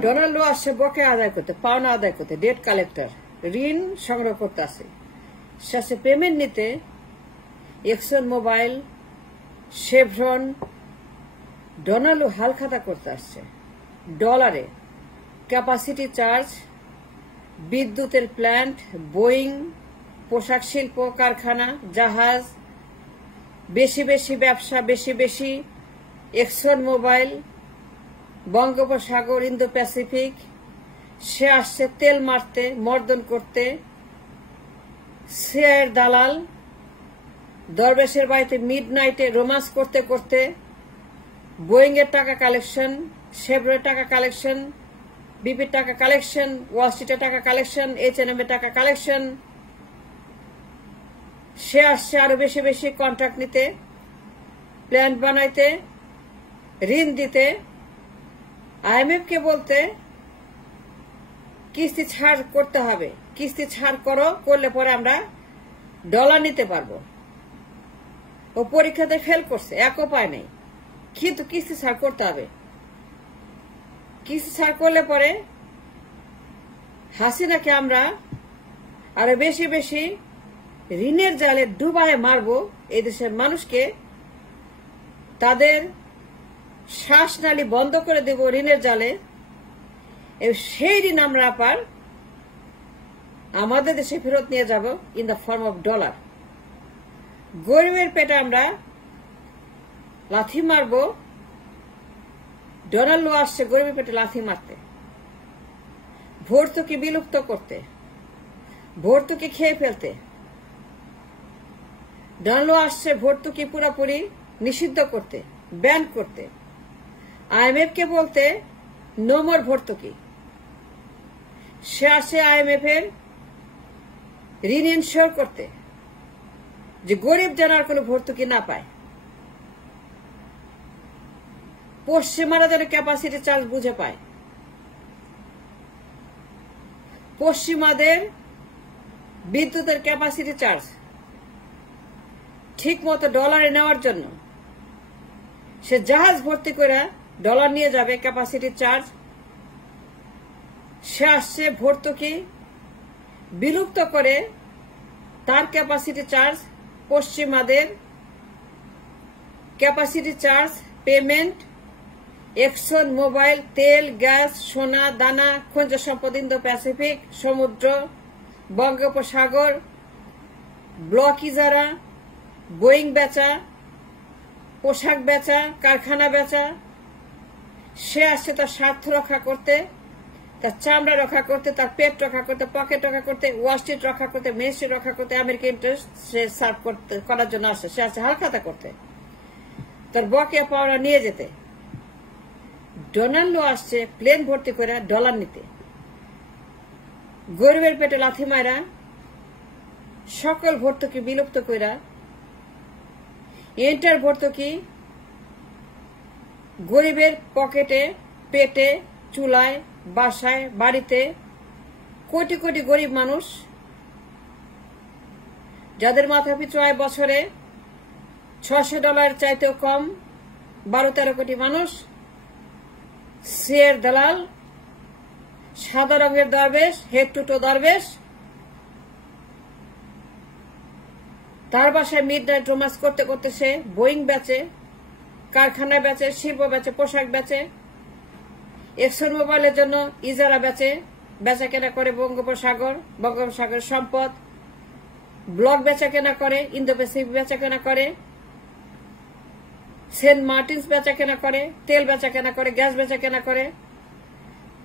Donald লো আসছে বকেয়া আদায় করতে, পাওনা আদায় করতে, ডেট কালেক্টর, ঋণ সংগ্রহ করতে আসে। সে আসছে পেমেন্ট নিতে এক্সন মোবাইল, শেভরন। ডোনাল্ড লো হালখাতা করতে আসছে ডলারে ক্যাপাসিটি চার্জ, বিদ্যুতের প্ল্যান্ট, বোয়িং, পোশাক শিল্প কারখানা, জাহাজ, বেশি বেশি ব্যবসা, বেশি বেশি এক্সন মোবাইল, বঙ্গোপসাগর, ইন্দো প্যাসিফিক। সে আসছে তেল মারতে, মর্দন করতে। শেয়ার দালাল, দরবেশের বাড়িতে মিড নাইটে রোমান্স করতে করতে বোয়িং এর টাকা কালেকশন, শেভরনের টাকা কালেকশন, বিপির টাকা কালেকশন, ওয়াল স্ট্রিটের টাকা কালেকশন, H&M এর টাকা কালেকশন। সে আসছে আরো বেশি বেশি কন্ট্রাক্ট নিতে, প্ল্যান বানাইতে, ঋণ দিতে, IMF কে বলতে কিস্তি ছাড় করতে হবে, কিস্তি ছাড় করলে পরে আমরা ডলার নিতে পারবো। ও পরীক্ষাতে ফেল করছে, একও পায় নাই, কিন্তু কিস্তি ছাড় করতে হবে। কিস্তি ছাড় করলে পরে হাসিনাকে আমরা আরো বেশি বেশি ঋণের জালে ডুবায় মারবো। এই দেশের মানুষকে তাদের শ্বাসনালী বন্ধ করে দেব ঋণের জালে। সেই ঋণ আমরা আবার আমাদের দেশে ফেরত নিয়ে যাব in the form of dollar. গরিবের পেটে আমরা লাথি মারবো। ডোনাল্ড লো আসছে গরিবের পেটে লাথি মারতে, ভর্তুকি বিলুপ্ত করতে, ভর্তুকি খেয়ে ফেলতে। ডোনাল্ড লো আসছে ভর্তুকি পুরোপুরি নিষিদ্ধ করতে, ব্যান করতে। IMF কে বলতে নো মোর ভর্তুকি। সে আসে IMF এর ঋণ ইনশিওর করতে, যে গরিব যেন আর কোনো ভর্তুকি না পায়। পশ্চিমারা যেন ক্যাপাসিটি চার্জ বুঝে পায়। পশ্চিমাদের বিদ্যুতের ক্যাপাসিটি চার্জ ঠিক মতো ডলারে নেওয়ার জন্য সে জাহাজ ভর্তি করে ডলার নিয়ে যাবে ক্যাপাসিটি চার্জ। সে আসছে ভর্তুকি বিলুপ্ত করে তার ক্যাপাসিটি চার্জ, পশ্চিমাদের capacity charge payment, Exxon Mobil, তেল, গ্যাস, সোনা, দানা, খনিজ সম্পদ, ইন্দো প্যাসিফিক, সমুদ্র, বঙ্গোপসাগর, ব্লক ইজারা, বোয়িং বেচা, পোশাক বেচা, কারখানা বেচা। সে আসছে তার স্বার্থ রক্ষা করতে, তার চামড়া রক্ষা করতে, তার পেট রক্ষা করতে, পকেট রক্ষা করতে, ওয়াল স্ট্রিট রক্ষা করতে, মেন স্ট্রিট রক্ষা করতে, আমেরিকান ইন্টারেস্ট সে সার্ভ করার জন্য আসছে। সে আসছে হালখাতা করতে, তার বকেয়া পাওনা নিয়ে যেতে। ডোনাল্ড লো আসছে প্লেন ভর্তি করে ডলার নিতে, গরিবের পেটে লাথি মারা, সকল ভর্তুকি বিলুপ্ত কইরা এন্টার ভর্তুকি গরিবের পকেটে, পেটে, চুলায়, বাসায়, বাড়িতে। কোটি কোটি গরিব মানুষ যাদের মাথা পিছু আয় বছরে $600 চাইতেও কম, 12-13 কোটি মানুষ। শেয়ার দালাল, সাদা রঙের দরবেশ, হেড টু টো দরবেশ, তার বাসায় মিড নাইট রোমান্স করতে করতে সে বোয়িং বেচে, কারখানায় বেচে, শিল্প বেচে, পোশাক বেচে, এক্সন মোবাইলের জন্য ইজারা বেচে, বেচা কেনা করে বঙ্গোপসাগর, বঙ্গোপসাগরের সম্পদ, ব্লক বেচা কেনা করে, ইন্দো প্যাসিফিক বেচা কেনা করে, সেন্ট মার্টিনস বেচা কেনা করে, তেল বেচা কেনা করে, গ্যাস বেচা কেনা করে।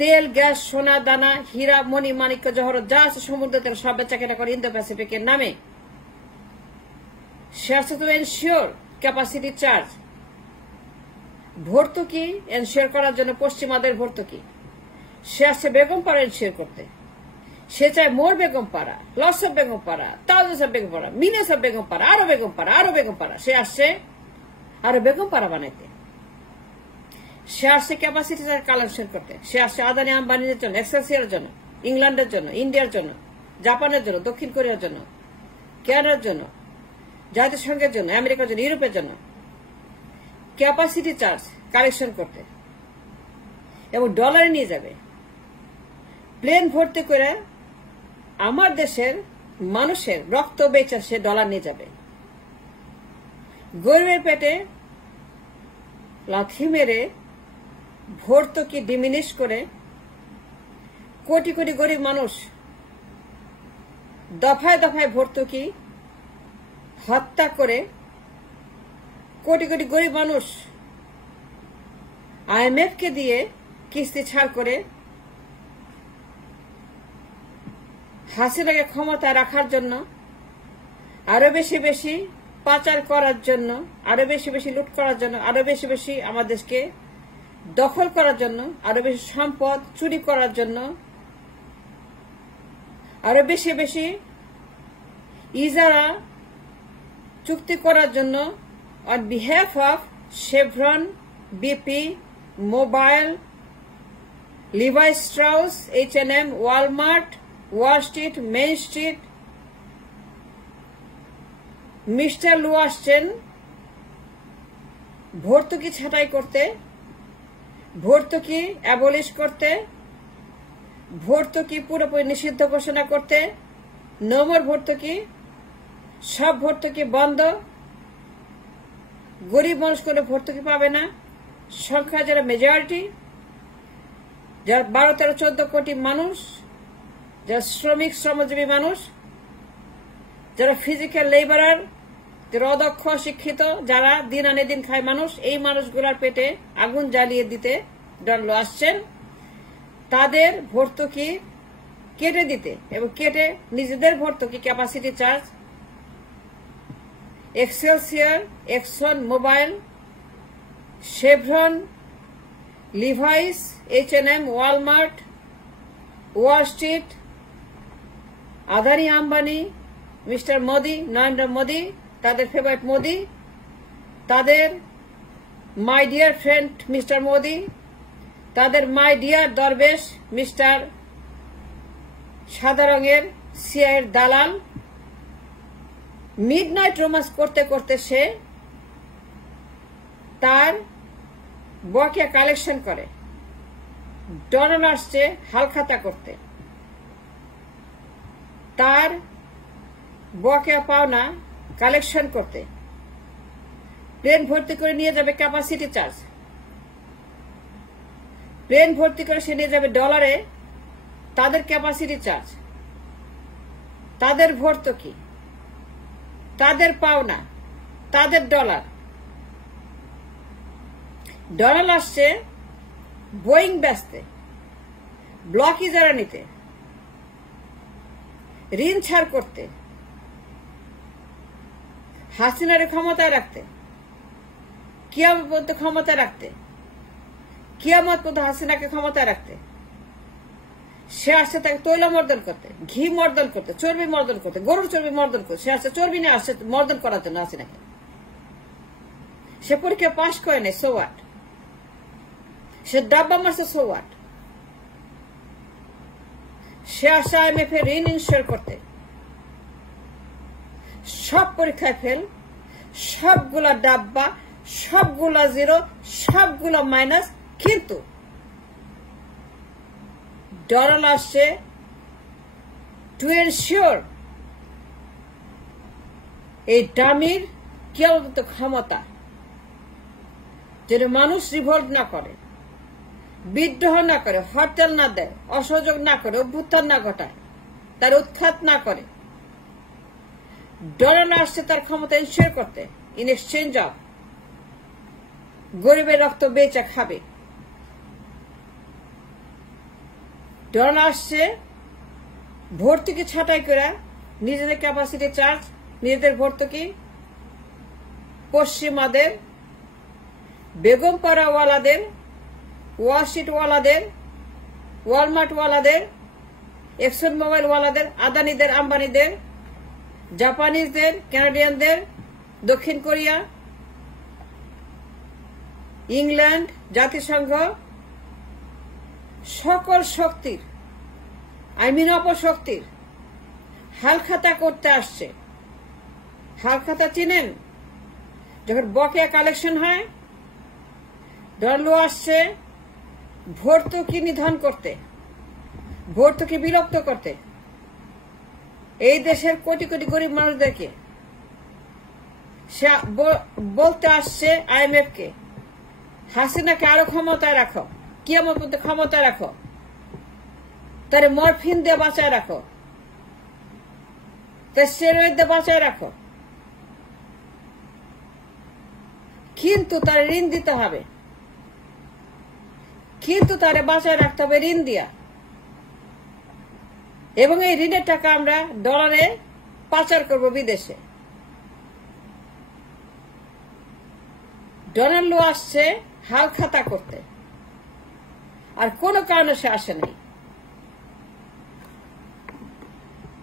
তেল, গ্যাস, সোনা, দানা, হীরা, মণি, মাণিক্য, জহরত যা আছে সমুদ্র তেল সব বেচা কেনা করে ইন্দো প্যাসিফিকের নামে। সে আসছে তো এনশিওর ক্যাপাসিটি চার্জ, ভর্তুকি এনশিওর করার জন্য পশ্চিমাদের ভর্তুকি। সে আসছে বেগমপাড়া এনশিওর করতে। সে চায় more Begumpara, lots of Begumpara, thousands of Begumpara, millions of Begumpara, আরো বেগমপাড়া, আরো বেগমপাড়া। সে আসছে আরো বেগমপাড়া বানাইতে। সে আসছে ক্যাপাসিটি চার্জ কালেকশন করতে। সে আসছে আদানি আম্বানির জন্য, এক্সেলসিয়ারের জন্য, ইংল্যান্ডের জন্য, ইন্ডিয়ার জন্য, জাপানের জন্য, দক্ষিণ কোরিয়ার জন্য, কানাডার জন্য, জাতিসংঘের জন্য, আমেরিকার জন্য, ইউরোপের জন্য ক্যাপাসিটি চার্জ কালেকশন করতে। এবং ডলারে নিয়ে যাবে। প্লেন ভর্তি করে আমার দেশের মানুষের রক্ত বেচা সে ডলার নিয়ে যাবে। গরিবের পেটে লাথি মেরে ভর্তুকি ডিমিনিশ করে কোটি কোটি গরিব মানুষ দফায় দফায় ভর্তুকি হত্যা করে কোটি কোটি গরিব মানুষ IMF কে দিয়ে কিস্তি ছাড় করে হাসিনাকে ক্ষমতায় রাখার জন্য, আরো বেশি বেশি পাচার করার জন্য, আরো বেশি বেশি লুট করার জন্য, আরো বেশি বেশি আমার দেশকে দখল করার জন্য, আরো বেশি সম্পদ চুরি করার জন্য, আরো বেশি বেশি ইজারা চুক্তি করার জন্য on behalf of Chevron, BP, Mobile, Levi Strauss, H&M, Walmart, Wall Street, Main Street, mister লু আসছেন ভর্তুকি ছাঁটাই করতে, ভর্তুকি অ্যাবলিশ করতে, ভর্তুকি পুরোপুরি নিষিদ্ধ ঘোষণা করতে, নো মোর ভর্তুকি, সব ভর্তুকি বন্ধ, গরিব মানুষ কোনো ভর্তুকি পাবে না। সংখ্যা যারা মেজরিটি, যারা 12, 13, 14 কোটি মানুষ, যারা শ্রমিক শ্রমজীবী মানুষ, যারা ফিজিক্যাল লেবারার, যারা অদক্ষ শিক্ষিত, যারা দিন আনে দিন খায় মানুষ, এই মানুষগুলার পেটে আগুন জ্বালিয়ে দিতে ডলার আসছেন। তাদের ভর্তুকি কেটে দিতে এবং কেটে নিজেদের ভর্তুকি capacity charge Excelsior, Exxon Mobil, Chevron, Levi's, H&M, Walmart, Wall Street, Adani Ambani, mister Modi, Narendra Modi, তাদের ফেভারিট মোদি, তাদের my dear friend mister Modi, তাদের মাই ডিয়ার দরবেশ মিস্টার সাদা রঙের সিআইয়ের দালাল। মিডনাইট রোমান্স করতে করতে সে তার বকেয়া কালেকশন করে, ডলার আসছে হালখাতা করতে, তার বকেয়া পাওনা কালেকশন করতে। প্লেন ভর্তি করে নিয়ে যাবে ক্যাপাসিটি চার্জ, প্লেন ভর্তি করে সে নিয়ে যাবে ডলারে তাদের ক্যাপাসিটি চার্জ, তাদের ভর্তুকি, তাদের পাওনা, তাদের ডলার। ডলার আসছে বোয়িং বেচতে, ব্লক ইজারা নিতে, ঋণ ছাড় করতে, হাসিনার ক্ষমতায় রাখতে, কিয়ামত পর্যন্ত ক্ষমতায় রাখতে, কিয়ামত পর্যন্ত হাসিনাকে ক্ষমতায় রাখতে। সে আসছে তাকে তৈল মর্দন করতে, ঘি মর্দন করতে, চর্বি মর্দন করতে, গরুর চর্বি মর্দন করতে। সে আসছে চর্বি নিয়ে আসছে মর্দন করার জন্য হাসিনাকে। সে পরীক্ষা পাশ করে নেই, সো হোয়াট? সে ডাব্বা মারছে, সো হোয়াট? সে আসছে IMF এর ঋণ ইনশিওর করতে। সব পরীক্ষায় ফেল, সবগুলা ডাব্বা, সবগুলা জিরো, সবগুলা মাইনাস। কিন্তু ডলার আসছে টু এনশিওর এই ডামির কেবলমাত্র ক্ষমতা, যেন মানুষ রিভল্ট না করে, বিদ্রোহ না করে, হরতাল না দেয়, অসহযোগ না করে, অভ্যুত্থান না ঘটায়, তার উৎখাত না করে। ডলার আসছে তার ক্ষমতা ইনশিওর করতে, ইন এক্সচেঞ্জ অফ গরিবের রক্ত বেচা খাবে। ডলার আসছে ভর্তুকি ছাঁটাই করে নিজেদের ক্যাপাসিটি চার্জ, নিজেদের ভর্তুকি পশ্চিমাদের, বেগম পাড়াওয়ালাদের, ওয়াল স্ট্রিট ওয়ালাদের, ওয়ালমার্ট ওয়ালাদের, এক্সন মোবাইল ওয়ালাদের, আদানিদের, আম্বানিদের, জাপানিজদের, কানাডিয়ানদের, দক্ষিণ কোরিয়া, ইংল্যান্ড, জাতিসংঘ, সকল শক্তির, অপশক্তির হালখাতা করতে আসছে। হালখাতা চিনেন? যখন বকেয়া কালেকশন হয়, ডলার আসছে ভর্তুকি নিধন করতে, ভর্তুকি বিলুপ্ত করতে, এই দেশের কোটি কোটি গরিব মানুষদেরকে সে বলতে আসছে IMF কে, হাসিনাকে আরো ক্ষমতায় রাখো, কিয়ামত পর্যন্ত ক্ষমতায় রাখো, তারে মরফিন দিয়ে বাঁচায় রাখো, তার স্টেরয়েড দিয়ে বাঁচায় রাখো, কিন্তু তার ঋণ দিতে হবে, কিন্তু তারে বাঁচায় রাখতে হবে ঋণ দিয়া, এবং এই ঋণের টাকা আমরা ডলারে পাচার করব বিদেশে। ডোনাল্ড লো আসছে হাল খাতা করতে, আর কোনো কারণে সে আসে নাই।